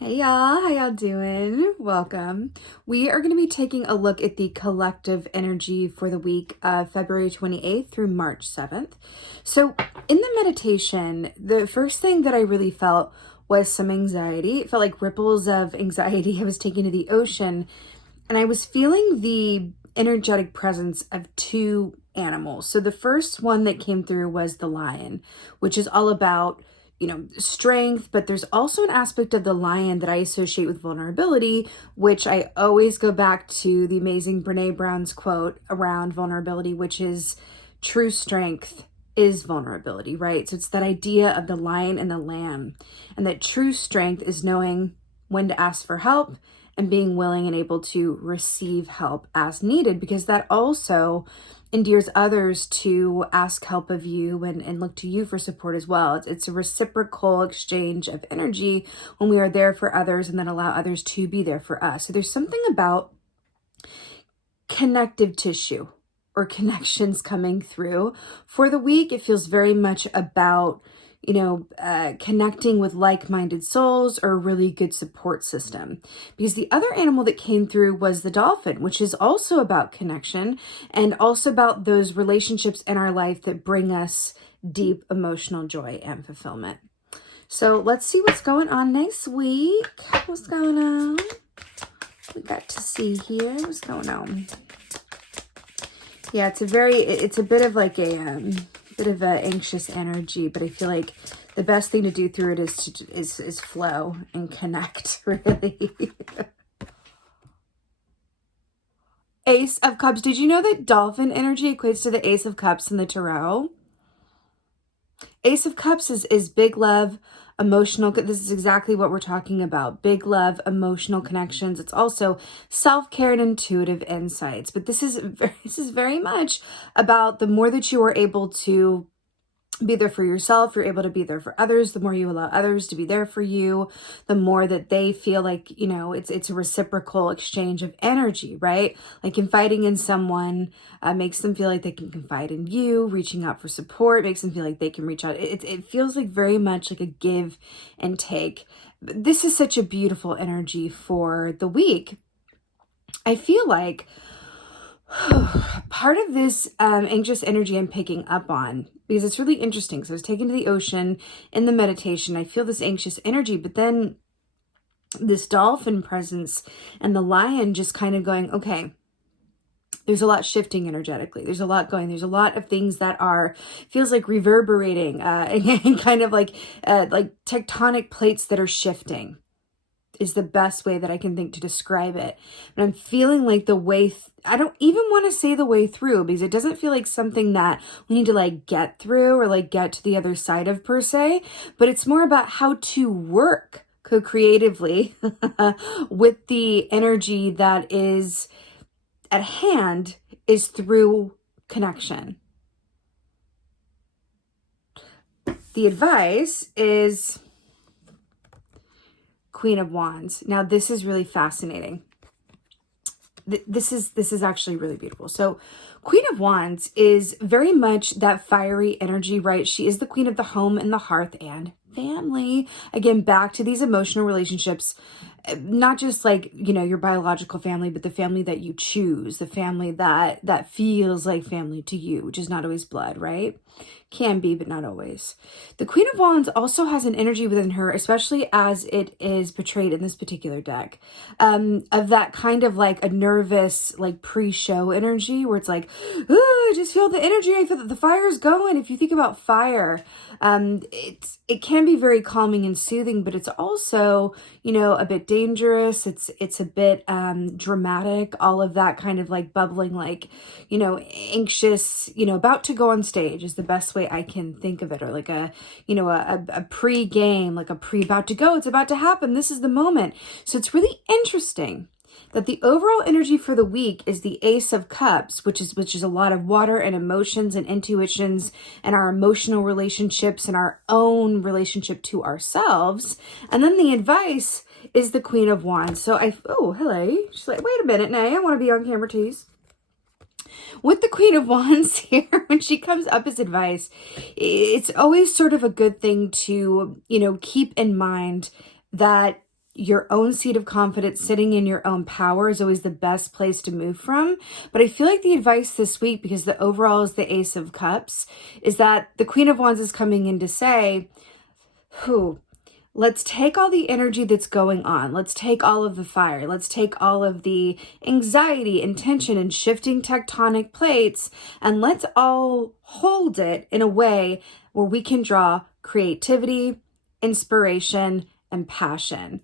Hey y'all, how y'all doing? Welcome. We are going to be taking a look at the collective energy for the week of February 28th through March 7th. So, in the meditation, the first thing that I really felt was some anxiety. It felt like ripples of anxiety I was taking to the ocean, and I was feeling the energetic presence of two animals. So, the first one that came through was the lion, which is all about strength, but there's also an aspect of the lion that I associate with vulnerability, which I always go back to the amazing Brene Brown's quote around vulnerability, which is true strength is vulnerability, right? So it's that idea of the lion and the lamb, and that true strength is knowing when to ask for help and being willing and able to receive help as needed, because that also endears others to ask help of you and look to you for support as well. It's a reciprocal exchange of energy when we are there for others and then allow others to be there for us. So there's something about connective tissue or connections coming through. For the week, it feels very much about connecting with like-minded souls or a really good support system. Because the other animal that came through was the dolphin, which is also about connection and also about those relationships in our life that bring us deep emotional joy and fulfillment. So let's see what's going on next week. What's going on? We got to see here. What's going on? Yeah, it's a bit of like a bit of an anxious energy, but I feel like the best thing to do through it is flow and connect, really. Ace of Cups. Did you know that dolphin energy equates to the Ace of Cups in the tarot? Ace of Cups is big love, emotional. This is exactly what we're talking about. Big love, emotional connections. It's also self-care and intuitive insights. But this is very much about the more that you are able to be there for yourself, you're able to be there for others. The more you allow others to be there for you, the more that they feel like, it's a reciprocal exchange of energy, right? Like confiding in someone makes them feel like they can confide in you. Reaching out for support makes them feel like they can reach out. It feels like very much like a give and take. This is such a beautiful energy for the week. I feel like part of this anxious energy I'm picking up on, because it's really interesting. So I was taken to the ocean in the meditation. I feel this anxious energy, but then this dolphin presence and the lion just kind of going, okay, there's a lot shifting energetically. There's a lot going. There's a lot of things that feels like reverberating and kind of like tectonic plates that are shifting is the best way that I can think to describe it. And I'm feeling like the way, I don't even want to say the way through, because it doesn't feel like something that we need to like get through or like get to the other side of per se, but it's more about how to work co-creatively with the energy that is at hand is through connection. The advice is Queen of Wands. Now, this is really fascinating. This is actually really beautiful. So Queen of Wands is very much that fiery energy, right? She is the queen of the home and the hearth and family. Again, back to these emotional relationships, not just like, your biological family, but the family that you choose, the family that feels like family to you, which is not always blood, right? Can be, but not always. The Queen of Wands also has an energy within her, especially as it is portrayed in this particular deck, of that kind of like a nervous, like pre-show energy where it's like, I just feel the energy. I feel that the fire's going. If you think about fire, it can be very calming and soothing, but it's also, a bit dangerous. It's a bit dramatic. All of that kind of like bubbling, like, anxious, about to go on stage is the best way I can think of it, or like a pre-game, like about to go. It's about to happen. This is the moment. So it's really interesting that the overall energy for the week is the Ace of Cups, which is a lot of water and emotions and intuitions and our emotional relationships and our own relationship to ourselves. And then the advice is the Queen of Wands. So hello. She's like, wait a minute, Nay, I want to be on camera, please. With the Queen of Wands here, when she comes up as advice, it's always sort of a good thing to, keep in mind that your own seat of confidence, sitting in your own power is always the best place to move from. But I feel like the advice this week, because the overall is the Ace of Cups, is that the Queen of Wands is coming in to say, let's take all the energy that's going on. Let's take all of the fire. Let's take all of the anxiety and tension and shifting tectonic plates, and let's all hold it in a way where we can draw creativity, inspiration, and passion,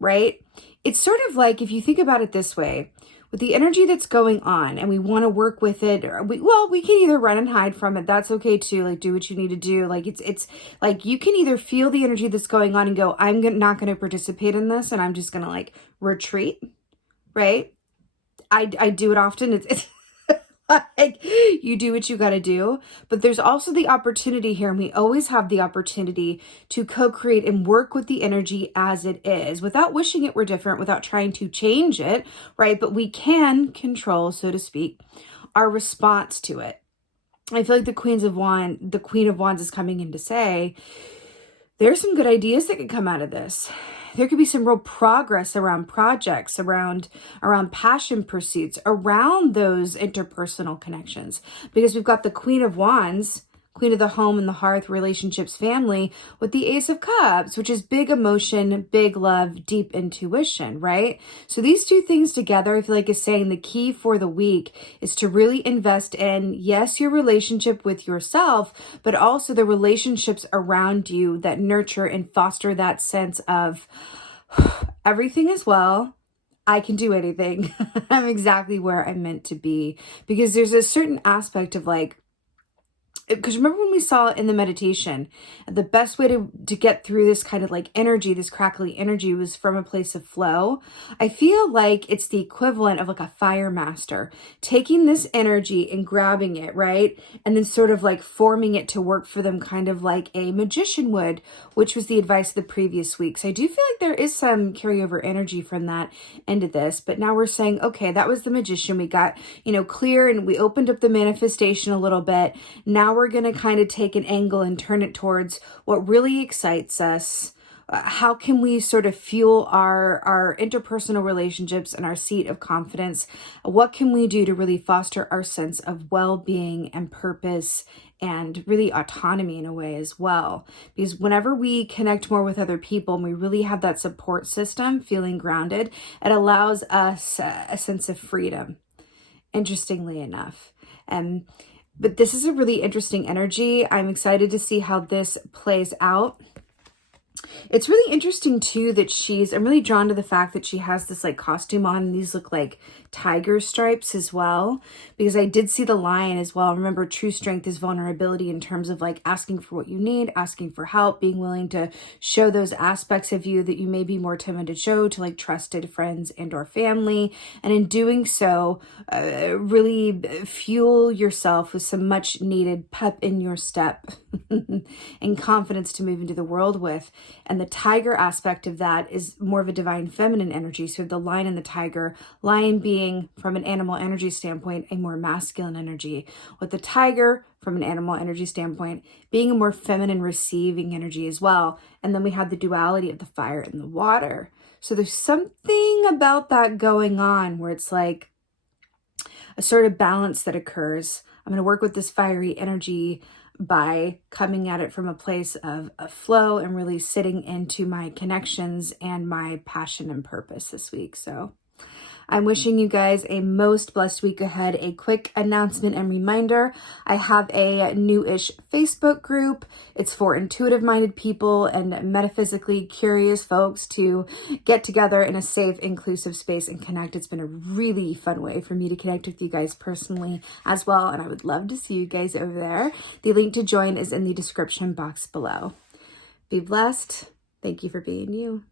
right? It's sort of like, if you think about it this way, with the energy that's going on and we want to work with it, or we can either run and hide from it. That's okay too. Like, do what you need to do. Like, it's like, you can either feel the energy that's going on and go, not going to participate in this, and I'm just going to like retreat, right? I do it often. It's like, you do what you got to do. But there's also the opportunity here, and we always have the opportunity to co-create and work with the energy as it is, without wishing it were different, without trying to change it, right? But we can control, so to speak, our response to it. I feel like the Queen of Wands is coming in to say, there's some good ideas that could come out of this. There could be some real progress around projects, around passion pursuits, around those interpersonal connections. Because we've got the Queen of Wands, Queen of the home and the hearth, relationships, family, with the Ace of Cups, which is big emotion, big love, deep intuition, right? So these two things together, I feel like, is saying the key for the week is to really invest in, yes, your relationship with yourself, but also the relationships around you that nurture and foster that sense of everything is well. I can do anything. I'm exactly where I'm meant to be. Because there's a certain aspect of like, because remember when we saw in the meditation, the best way to get through this kind of like energy, this crackly energy, was from a place of flow. I feel like it's the equivalent of like a fire master taking this energy and grabbing it, right? And then sort of like forming it to work for them, kind of like a magician would, which was the advice of the previous week. So I do feel like there is some carryover energy from that into this. But now we're saying, okay, that was the magician. We got, clear, and we opened up the manifestation a little bit. Now we're going to kind of take an angle and turn it towards what really excites us. How can we sort of fuel our interpersonal relationships and our seat of confidence? What can we do to really foster our sense of well-being and purpose and really autonomy in a way as well? Because whenever we connect more with other people and we really have that support system, feeling grounded, it allows us a sense of freedom, interestingly enough. But this is a really interesting energy. I'm excited to see how this plays out. It's really interesting too that I'm really drawn to the fact that she has this like costume on, and these look like tiger stripes as well, because I did see the lion as well. Remember, true strength is vulnerability in terms of like asking for what you need, asking for help, being willing to show those aspects of you that you may be more timid to show to like trusted friends and or family. And in doing so, really fuel yourself with some much needed pep in your step and confidence to move into the world with. And the tiger aspect of that is more of a divine feminine energy. So we have the lion and the tiger, lion being from an animal energy standpoint, a more masculine energy, with the tiger from an animal energy standpoint being a more feminine receiving energy as well. And then we have the duality of the fire and the water. So there's something about that going on where it's like a sort of balance that occurs. I'm going to work with this fiery energy by coming at it from a place of flow and really sitting into my connections and my passion and purpose this week. So I'm wishing you guys a most blessed week ahead. A quick announcement and reminder, I have a new-ish Facebook group. It's for intuitive-minded people and metaphysically curious folks to get together in a safe, inclusive space and connect. It's been a really fun way for me to connect with you guys personally as well, and I would love to see you guys over there. The link to join is in the description box below. Be blessed. Thank you for being you.